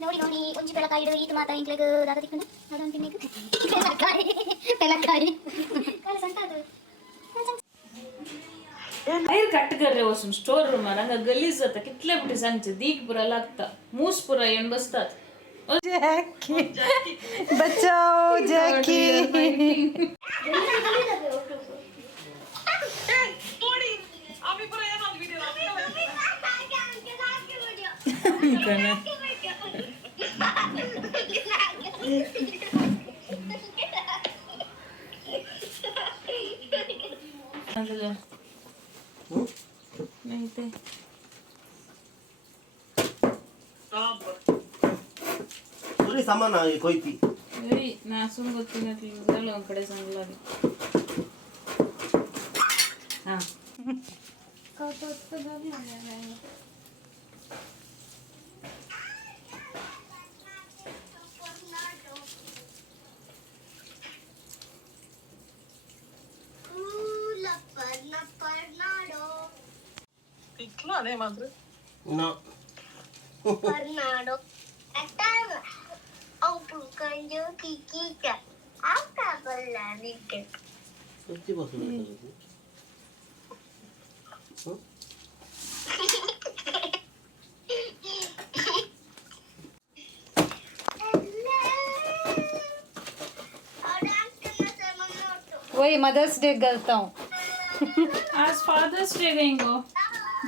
ನೋಡಿ ನೋಡಿ ಒಂಜಿ ಬೆಳಕಾಯಿಡು ಈತ ಮಾತ ಇಂಕ್ಲೆಗ್ ದಾದ ತಿಕ್ಕಂಡು ಅದೊಂದು ತಿನ್ನಿಗೆ ಬೆಲಕಾಯಿ ಬೆಲಕಾಯಿ ಕಾಲ ಸಂತಾದು बाहेर कट कर रे वसून स्टोर रूम हांगा गलीज जाता कितले बुटी सांगचे दीक पुरा लागता मूस पुरा येऊन बसतात जॅकी बचाओ जॅकी नाही ते पुरी सामान आहे कोई ती अरे नासून गोत्तीनतली झालं अंकडे चांगला हा इतना नहीं मात्र ना Tornado. Atama. Ang pulkanyo kikika. Ang kabalanin ka. किती बसून वही मदर्स डे करता हूँ आज फादर्स डे गएंगो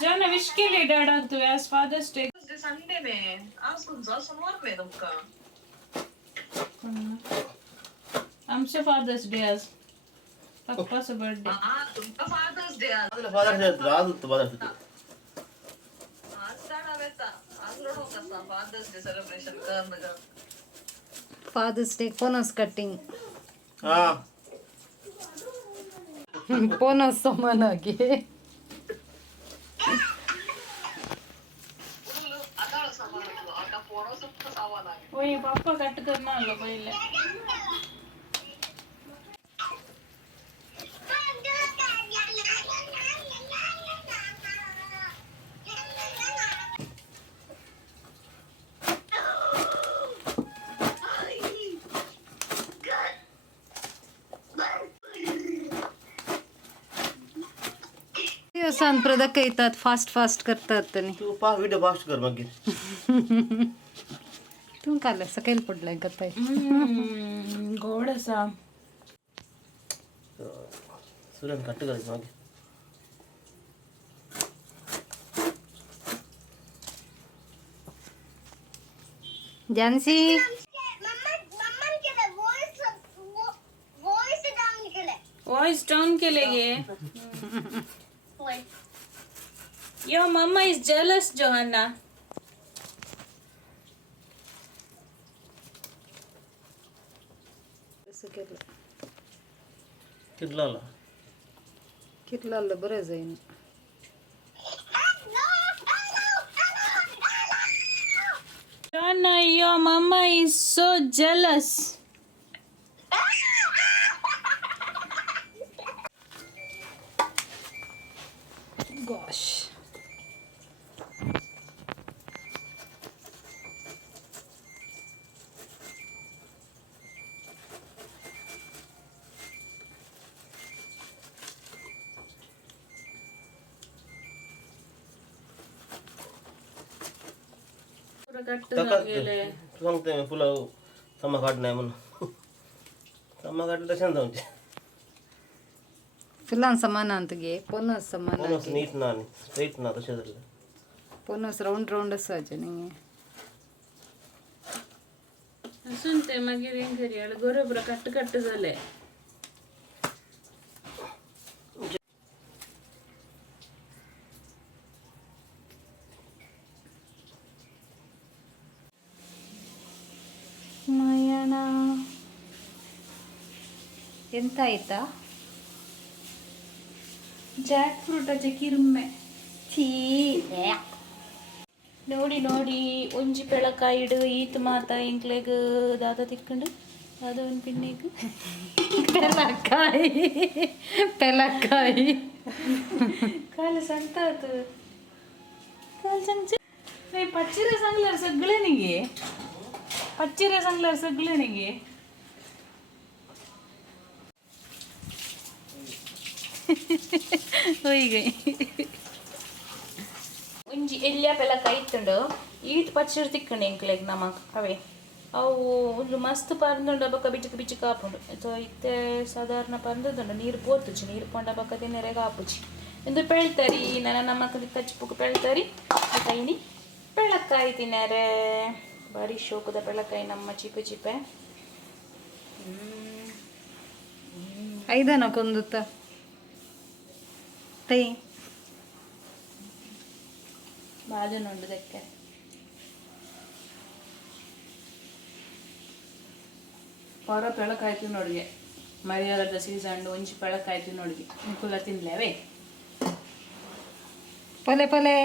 जाना विश के लिए डाडा तू आज फादर्स डे संडे में आज तुमचा सोमवार में तुमका आमचे फादर्स डे आज पप्पाचा बर्थडे हाँ तुमका फादर्स डे आज फादर राहत होतं फादर आज डाळा वेता आज रडो कसा फादर्स डे सेलिब्रेशन कर फादर्स डे पोनस कटिंग हा पोनस समान गे आता सामान आता पोरो सब सामान आहे वही पापा कट करना आलो पहिले दिवसान प्रदक येतात फास्ट फास्ट करतात त्यांनी तू पा व्हिडिओ फास्ट कर मग तू काल सकाळी पडलाय करताय गोड असा सुरन कट करायचं मागे जानसी वॉइस डाउन केलेगे yo mamma is jealous Johanna कितला आला कितला बरं जाईन Johanna, your mama is so jealous. Gosh cut गेले सांगते मी फुलं समा काढ नाही म्हणून समा काढलं तशाच जाऊचे फुलां समान अंत गे पोनस समान म्हणूनच नीट ना आणि स्ट्रेट ना तसे झालं पोनस राऊंड राऊंड असायचे नाही असून ते मागीर घरी आलं बरोबर कट कट झाले ನಯನ ಎಂತ ಆಯ್ತಾ जॅक फ्रूटाचे किरमे ಛೀ ನೋಡಿ ನೋಡಿ ಒಂಜಿ ಬೆಳಕಾಯಿಡು ಈತ್ ಮಾತ ಇಂಕ್ಲೆಗ್ ದಾದ ತಿಕ್ಕೊಂಡು ಅದೊಂದು ಪಿನ್ನೆಗ್ ಪೆಲಕಾಯಿ ಪೆಲಕಾಯಿ ಕಾಲ ಸಂತಾತು ಕಾಲ ಸಂಚ पच्चीरे सांगल्यार सगळ्यांनी पच्चीरे सांगल्यार सगळ्यांनी ಹೋಯಿಗೆ ಒಂಜಿ ಎಲ್ಯಾಪೆಲ್ಲ ಕೈತುಂಡು ಈಟ್ ಪಚ್ಚಿರ್ ತಿಕ್ಕಂಡು ಎಂಕ್ಲೆಗ್ ನಮಕ್ ಅವೇ ಅವು ಒಂದು ಮಸ್ತ್ ಪರ್ದುಂಡು ಬೊಕ ಬಿಚ್ಚಕ ಬಿಚ್ಚಕ ಆಪುಂಡು ಸೊ ಇತ್ತೆ ಸಾಧಾರಣ ಪರ್ದುಂಡು ನೀರು ಪೋತುಜಿ ನೀರು ಪೊಂಡ ಬೊಕ ತಿನ್ನೆರೆಗ ಆಪುಜಿ ಎಂದು ಪೆಳ್ತರಿ ನನ್ನ ನಮ್ಮಕ್ಕಲ್ಲಿ ಕಚ್ಚಿಪುಕ್ ಪೆಳ್ತರಿ ಕೈನಿ ಬೆಳಕಾಯಿ ತಿನ್ನರೆ ಬಾರಿ ಶೋಕದ ಬೆಳಕಾಯಿ ನಮ್ಮ ಚಿಪೆ ಚಿಪೆ ಐದನ ಕೊಂದುತ್ತ ತೈ ಬಾಜುನುಂಡುದಕ್ಕೆ ಹೊರ ಬೆಳಕಾಯ್ತು ನೋಡಿಗೆ ಮರಿಯಾದ ಸೀಸನ್ ಒಂಚಿ ಬೆಳಕಾಯ್ತು ನೋಡಿಗೆ ಕುಲ ತಿನ್ಲೇವೇ ಪಲೆ ಪಲೆ